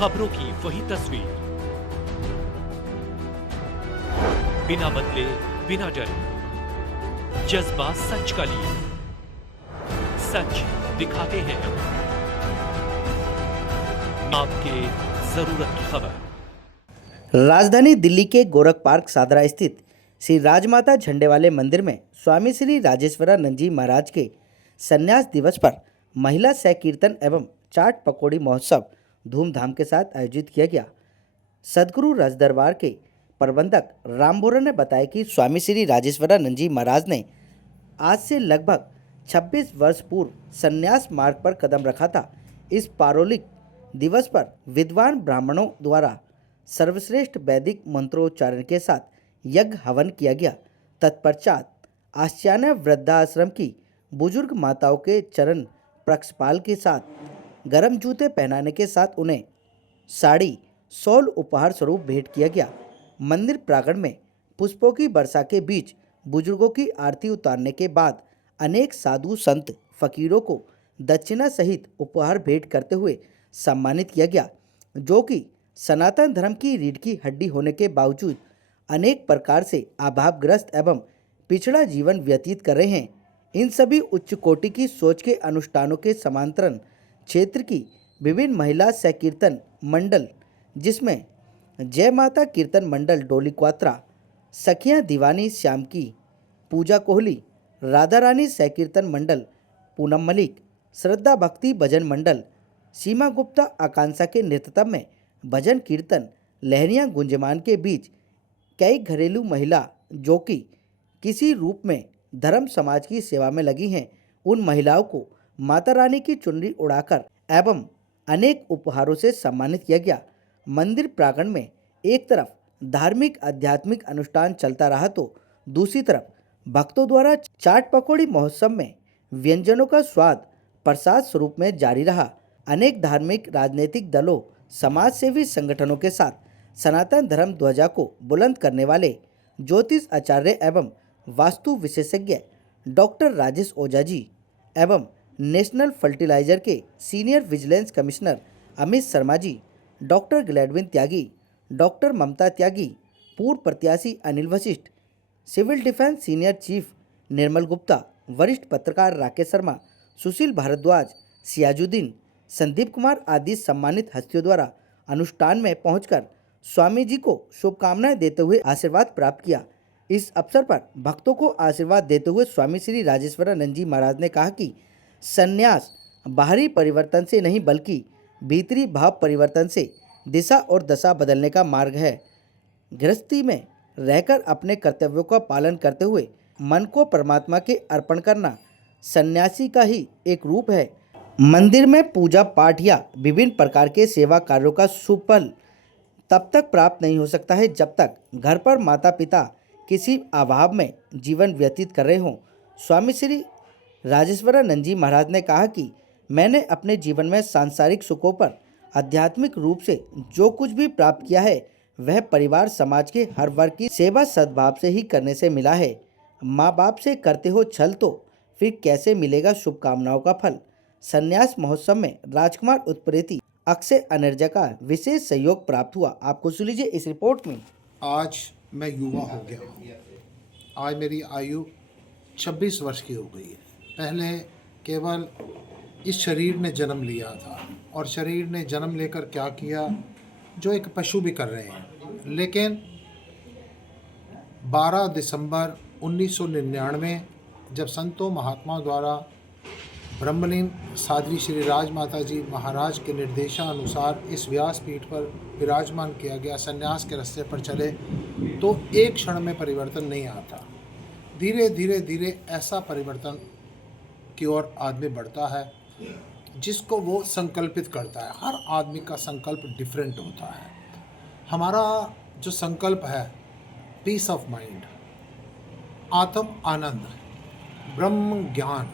खबरों की वही तस्वीर, बिना बदले बिना डरे, जज्बा सच का लिए, सच दिखाते हैं आपके जरूरत की खबर। राजधानी दिल्ली के गोरख पार्क सादरा स्थित श्री राजमाता झंडे वाले मंदिर में स्वामी श्री राजेश्वरानंद जी महाराज के संन्यास दिवस पर महिला सह कीर्तन एवं चाट पकौड़ी महोत्सव धूमधाम के साथ आयोजित किया गया। सदगुरु राजदरबार के प्रबंधक राम बोरा ने बताया कि स्वामी श्री राजेश्वरानंद जी महाराज ने आज से लगभग 26 वर्ष पूर्व संन्यास मार्ग पर कदम रखा था। इस पारोलिक दिवस पर विद्वान ब्राह्मणों द्वारा सर्वश्रेष्ठ वैदिक मंत्रोच्चारण के साथ यज्ञ हवन किया गया। तत्पश्चात आश्चान्य वृद्धाश्रम की बुजुर्ग माताओं के चरण प्रक्षपाल के साथ गर्म जूते पहनाने के साथ उन्हें साड़ी शॉल उपहार स्वरूप भेंट किया गया। मंदिर प्रांगण में पुष्पों की वर्षा के बीच बुजुर्गों की आरती उतारने के बाद अनेक साधु संत फकीरों को दक्षिणा सहित उपहार भेंट करते हुए सम्मानित किया गया, जो कि सनातन धर्म की रीढ़ की हड्डी होने के बावजूद अनेक प्रकार से अभावग्रस्त एवं पिछड़ा जीवन व्यतीत कर रहे हैं। इन सभी उच्च कोटि की सोच के अनुष्ठानों के समांतरण क्षेत्र की विभिन्न महिला सहकीर्तन मंडल, जिसमें जय माता कीर्तन मंडल डोली क्वात्रा, सखियां दीवानी श्याम की, पूजा कोहली, राधा रानी सहकीर्तन मंडल पूनम मलिक, श्रद्धा भक्ति भजन मंडल सीमा गुप्ता आकांक्षा के नेतृत्व में भजन कीर्तन लहरियां गुंजमान के बीच कई घरेलू महिला जो कि किसी रूप में धर्म समाज की सेवा में लगी हैं, उन महिलाओं को माता रानी की चुनरी उड़ाकर एवं अनेक उपहारों से सम्मानित किया गया। मंदिर प्रांगण में एक तरफ धार्मिक आध्यात्मिक अनुष्ठान चलता रहा तो दूसरी तरफ भक्तों द्वारा चाट पकौड़ी महोत्सव में व्यंजनों का स्वाद प्रसाद स्वरूप में जारी रहा। अनेक धार्मिक राजनीतिक दलों समाज सेवी संगठनों के साथ सनातन धर्म ध्वजा को बुलंद करने वाले ज्योतिष आचार्य एवं वास्तु विशेषज्ञ डॉक्टर राजेश ओझा जी एवं नेशनल फर्टिलाइजर के senior vigilance commissioner Amit Sharma ji, doctor Gladwin Tyagi, doctor Mamta Tyagi, पूर्व प्रत्याशी Anil Vashishtha, civil defence senior chief Nirmal Gupta, वरिष्ठ पत्रकार राकेश शर्मा, सुशील भारद्वाज, सियाजुद्दीन, संदीप कुमार आदि सम्मानित हस्तियों द्वारा अनुष्ठान में पहुंचकर स्वामी जी को शुभकामनाएं देते हुए आशीर्वाद प्राप्त किया। इस अवसर पर भक्तों को आशीर्वाद देते हुए स्वामी श्री राजेश्वरानंद जी महाराज ने कहा कि संन्यास बाहरी परिवर्तन से नहीं बल्कि भीतरी भाव परिवर्तन से दिशा और दशा बदलने का मार्ग है। गृहस्थी में रहकर अपने कर्तव्यों का पालन करते हुए मन को परमात्मा के अर्पण करना सन्यासी का ही एक रूप है। मंदिर में पूजा पाठ या विभिन्न प्रकार के सेवा कार्यों का सुफल तब तक प्राप्त नहीं हो सकता है जब तक घर पर माता पिता किसी अभाव में जीवन व्यतीत कर रहे हों। स्वामी श्री राजेश्वरानंद जी महाराज ने कहा कि मैंने अपने जीवन में सांसारिक सुखों पर आध्यात्मिक रूप से जो कुछ भी प्राप्त किया है वह परिवार समाज के हर वर्ग की सेवा सद्भाव से ही करने से मिला है। माँ बाप से करते हो छल तो फिर कैसे मिलेगा शुभकामनाओं का फल। संन्यास महोत्सव में राजकुमार उत्प्रेती अक्षय अनर्जा का विशेष सहयोग प्राप्त हुआ। आपको सुन लीजिए इस रिपोर्ट में। आज मैं युवा हो गया हूँ। आज मेरी आयु 26 वर्ष की हो गई है। पहले केवल इस शरीर ने जन्म लिया था और शरीर ने जन्म लेकर क्या किया जो एक पशु भी कर रहे हैं। लेकिन 12 दिसंबर 1999 जब संतों महात्माओं द्वारा ब्रह्मलीन साध्वी श्री राजमाता जी महाराज के निर्देशानुसार इस व्यासपीठ पर विराजमान किया गया, संन्यास के रास्ते पर चले तो एक क्षण में परिवर्तन नहीं आता। धीरे धीरे धीरे ऐसा परिवर्तन की ओर आदमी बढ़ता है जिसको वो संकल्पित करता है। हर आदमी का संकल्प डिफरेंट होता है। हमारा जो संकल्प है पीस ऑफ माइंड, आत्म आनंद, ब्रह्म ज्ञान,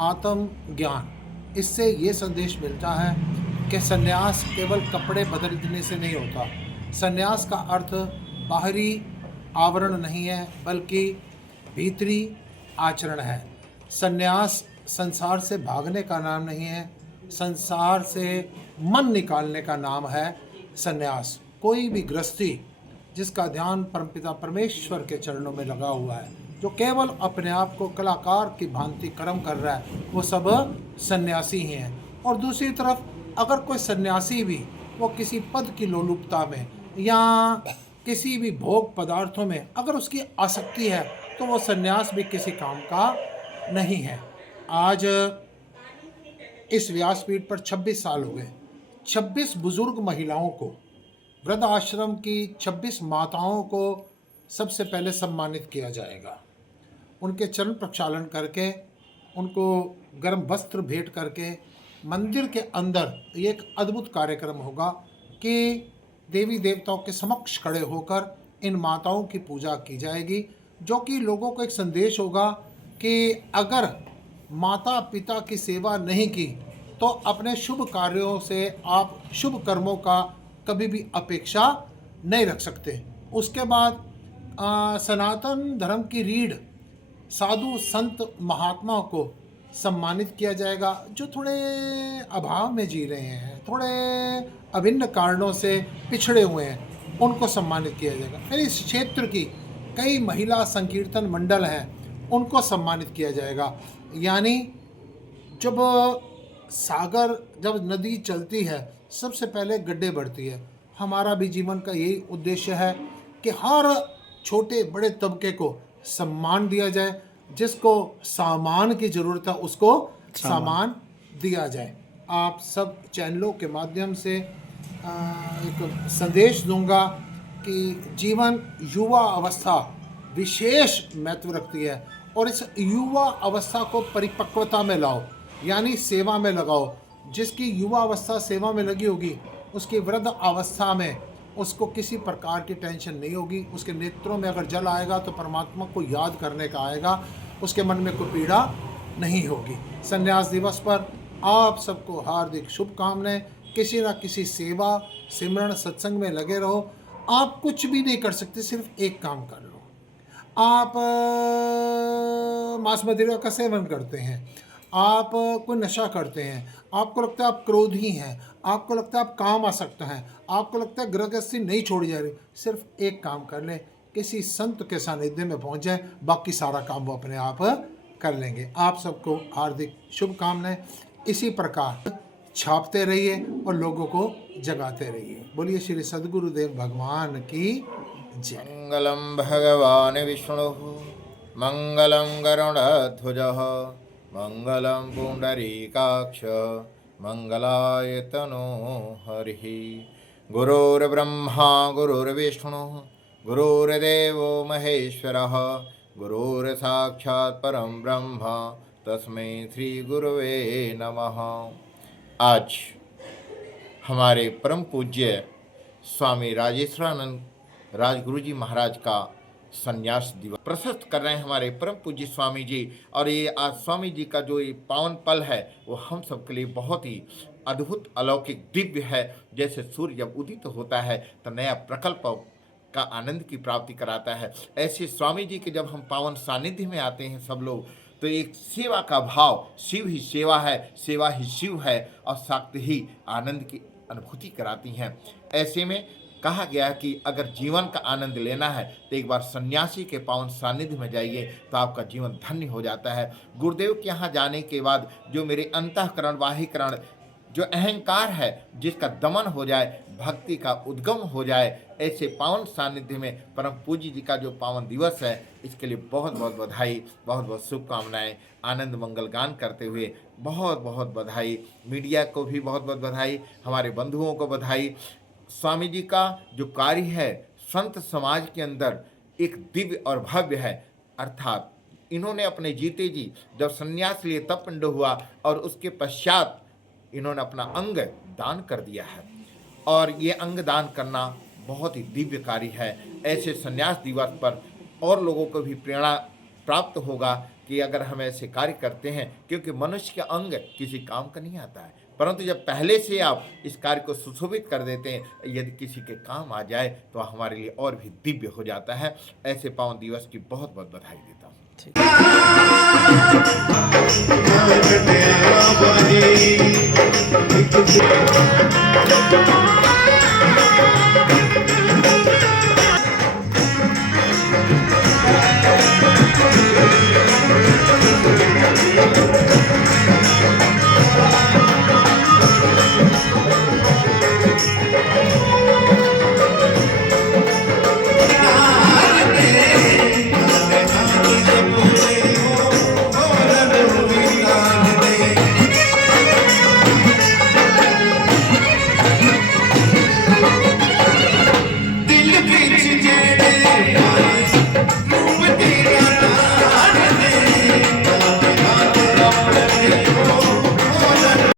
आत्म ज्ञान, इससे ये संदेश मिलता है कि संन्यास केवल कपड़े बदलने से नहीं होता। संन्यास का अर्थ बाहरी आवरण नहीं है बल्कि भीतरी आचरण है। संन्यास संसार से भागने का नाम नहीं है, संसार से मन निकालने का नाम है संन्यास। कोई भी गृहस्थी जिसका ध्यान परमपिता परमेश्वर के चरणों में लगा हुआ है, जो केवल अपने आप को कलाकार की भांति कर्म कर रहा है, वो सब सन्यासी ही हैं। और दूसरी तरफ अगर कोई सन्यासी भी वो किसी पद की लोलुपता में या किसी भी भोग पदार्थों में अगर उसकी आसक्ति है, तो वो सन्यास भी किसी काम का नहीं है। आज इस व्यासपीठ पर 26 साल हो गए। 26 बुजुर्ग महिलाओं को, वृद्ध आश्रम की 26 माताओं को सबसे पहले सम्मानित किया जाएगा। उनके चरण प्रक्षालन करके, उनको गर्म वस्त्र भेंट करके मंदिर के अंदर ये एक अद्भुत कार्यक्रम होगा कि देवी देवताओं के समक्ष खड़े होकर इन माताओं की पूजा की जाएगी, जो कि लोगों को एक संदेश होगा कि अगर माता पिता की सेवा नहीं की तो अपने शुभ कार्यों से आप शुभ कर्मों का कभी भी अपेक्षा नहीं रख सकते। उसके बाद सनातन धर्म की रीढ़ साधु संत महात्मा को सम्मानित किया जाएगा, जो थोड़े अभाव में जी रहे हैं, थोड़े अभिन्न कारणों से पिछड़े हुए हैं, उनको सम्मानित किया जाएगा। फिर इस क्षेत्र की कई महिला संकीर्तन मंडल हैं, उनको सम्मानित किया जाएगा। यानी जब नदी चलती है, सबसे पहले गड्ढे बढ़ती है। हमारा भी जीवन का यही उद्देश्य है कि हर छोटे बड़े तबके को सम्मान दिया जाए, जिसको सामान की ज़रूरत है उसको सामान दिया जाए। आप सब चैनलों के माध्यम से एक संदेश दूंगा कि जीवन युवा अवस्था विशेष महत्व रखती है, और इस युवा अवस्था को परिपक्वता में लाओ, यानी सेवा में लगाओ। जिसकी युवा अवस्था सेवा में लगी होगी, उसकी वृद्ध अवस्था में उसको किसी प्रकार की टेंशन नहीं होगी। उसके नेत्रों में अगर जल आएगा तो परमात्मा को याद करने का आएगा, उसके मन में कोई पीड़ा नहीं होगी। संन्यास दिवस पर आप सबको हार्दिक शुभकामनाएं। किसी न किसी सेवा सिमरन सत्संग में लगे रहो। आप कुछ भी नहीं कर सकते, सिर्फ एक काम कर लो। आप मांस मदिरा का सेवन करते हैं, आप कोई नशा करते हैं, आपको लगता है आप क्रोधी हैं, आपको लगता है आप काम आसक्त हैं, आपको लगता है गृहस्थी नहीं छोड़ी जा रही, सिर्फ एक काम कर लें, किसी संत के सानिध्य में पहुंच जाए, बाकी सारा काम वो अपने आप कर लेंगे। आप सबको हार्दिक शुभकामनाएं। इसी प्रकार छापते रहिए और लोगों को जगाते रहिए। बोलिए श्री सद्गुरुदेव भगवान की जय। मंगलम भगवान विष्णु मंगलम गरुड़ध्वजः मंगलम पुंडरीकाक्ष मंगलाय तनो हरिः। गुरुर्ब्रह्मा गुरुर्विष्णु गुरुर्देवो महेश्वरः गुरुर्साक्षात् परं ब्रह्म तस्मै श्री गुरुवे नमः। आज हमारे परम पूज्य स्वामी राजेश्वरानंद राजगुरु जी महाराज का संन्यास दिवस प्रशस्त कर रहे हैं हमारे परम पूज्य स्वामी जी। और ये आज स्वामी जी का जो ये पावन पल है वो हम सब के लिए बहुत ही अद्भुत अलौकिक दिव्य है। जैसे सूर्य जब उदित होता है तो नया प्रकल्प का आनंद की प्राप्ति कराता है, ऐसे स्वामी जी के जब हम पावन सानिध्य में आते हैं सब लोग, तो एक सेवा का भाव, शिव ही सेवा है, सेवा ही शिव है, और शक्ति ही आनंद की अनुभूति कराती हैं। ऐसे में कहा गया कि अगर जीवन का आनंद लेना है तो एक बार सन्यासी के पावन सानिध्य में जाइए तो आपका जीवन धन्य हो जाता है। गुरुदेव के यहाँ जाने के बाद जो मेरे अंतःकरण बाह्यकरण जो अहंकार है जिसका दमन हो जाए, भक्ति का उद्गम हो जाए, ऐसे पावन सानिध्य में परम पूज्य जी का जो पावन दिवस है, इसके लिए बहुत बहुत बधाई, बहुत बहुत शुभकामनाएं। आनंद मंगल गान करते हुए बहुत बहुत बधाई। मीडिया को भी बहुत बहुत बधाई, हमारे बंधुओं को बधाई। स्वामी जी का जो कार्य है संत समाज के अंदर एक दिव्य और भव्य है। अर्थात इन्होंने अपने जीते जी जब संन्यास लिए तब पिंड हुआ, और उसके पश्चात इन्होंने अपना अंग दान कर दिया है, और ये अंग दान करना बहुत ही दिव्य कार्य है। ऐसे संन्यास दिवस पर और लोगों को भी प्रेरणा प्राप्त होगा कि अगर हम ऐसे कार्य करते हैं, क्योंकि मनुष्य का अंग किसी काम का नहीं आता है, परंतु जब पहले से आप इस कार्य को सुशोभित कर देते हैं, यदि किसी के काम आ जाए तो हमारे लिए और भी दिव्य हो जाता है। ऐसे पावन दिवस की बहुत बहुत बधाई देता हूँ। ठीक।